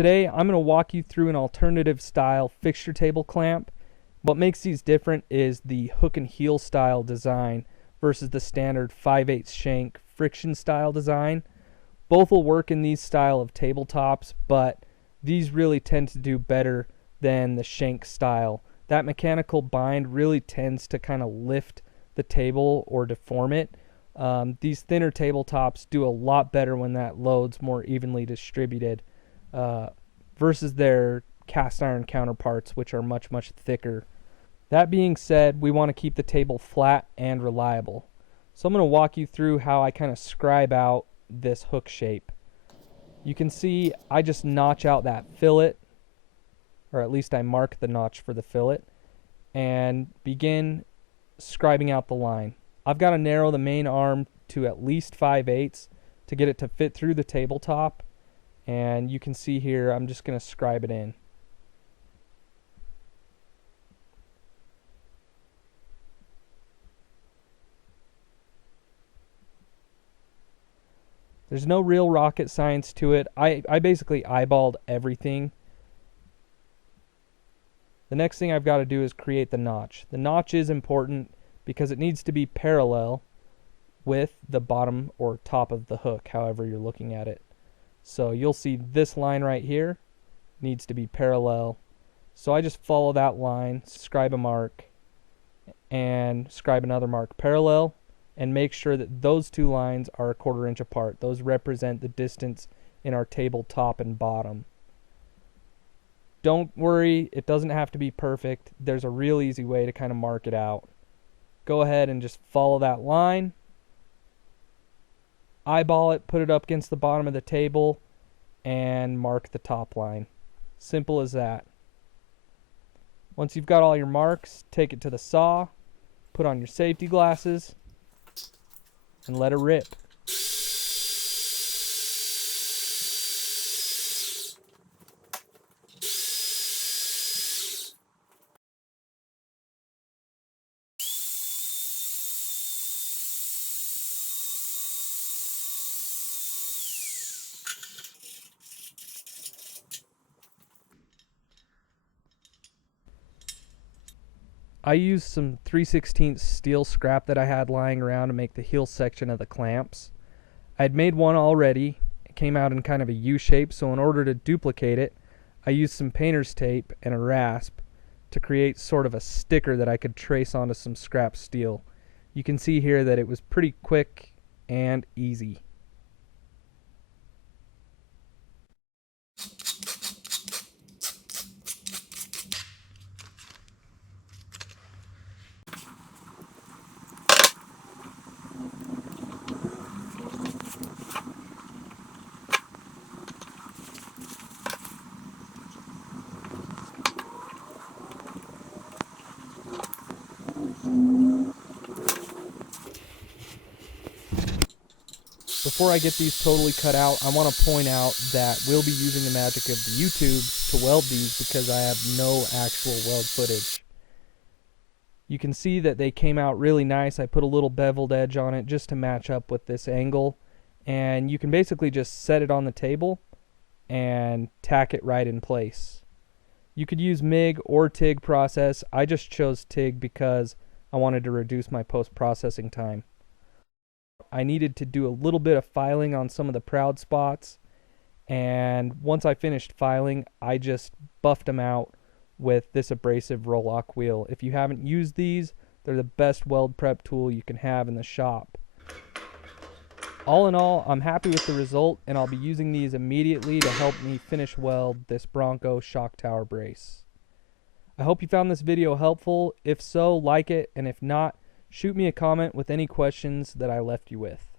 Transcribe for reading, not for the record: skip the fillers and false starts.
Today I'm going to walk you through an alternative style fixture table clamp. What makes these different is the hook and heel style design versus the standard 5/8 shank friction style design. Both will work in these style of tabletops, but these really tend to do better than the shank style. That mechanical bind really tends to kind of lift the table or deform it. These thinner tabletops do a lot better when that load's more evenly distributed versus their cast iron counterparts, which are much thicker. That being said, we want to keep the table flat and reliable. So I'm going to walk you through how I kind of scribe out this hook shape. You can see I just notch out that fillet, or at least I mark the notch for the fillet, and begin scribing out the line. I've got to narrow the main arm to at least 5/8 to get it to fit through the tabletop, and you can see here I'm just going to scribe it in. There's no real rocket science to it. I basically eyeballed everything. The next thing I've got to do is create the notch. The notch is important because it needs to be parallel with the bottom or top of the hook, however you're looking at it. So you'll see this line right here needs to be parallel. So I just follow that line, scribe a mark, and scribe another mark parallel, and make sure that those two lines are 1/4 inch apart. Those represent the distance in our table top and bottom. Don't worry, it doesn't have to be perfect. There's a real easy way to kind of mark it out. Go ahead and just follow that line, eyeball it, put it up against the bottom of the table, and mark the top line. Simple as that. Once you've got all your marks, take it to the saw, put on your safety glasses, and let it rip. I used some 3/16 steel scrap that I had lying around to make the heel section of the clamps. I'd made one already. It came out in kind of a U shape, so in order to duplicate it, I used some painter's tape and a rasp to create sort of a sticker that I could trace onto some scrap steel. You can see here that it was pretty quick and easy. Before I get these totally cut out, I want to point out that we'll be using the magic of the YouTube to weld these because I have no actual weld footage. You can see that they came out really nice. I put a little beveled edge on it just to match up with this angle, and you can basically just set it on the table and tack it right in place. You could use MIG or TIG process. I just chose TIG because I wanted to reduce my post-processing time. I needed to do a little bit of filing on some of the proud spots, and once I finished filing, I just buffed them out with this abrasive roll-lock wheel. If you haven't used these, they're the best weld prep tool you can have in the shop. All in all, I'm happy with the result, and I'll be using these immediately to help me finish weld this Bronco shock tower brace. I hope you found this video helpful. If so, like it, and if not, shoot me a comment with any questions that I left you with.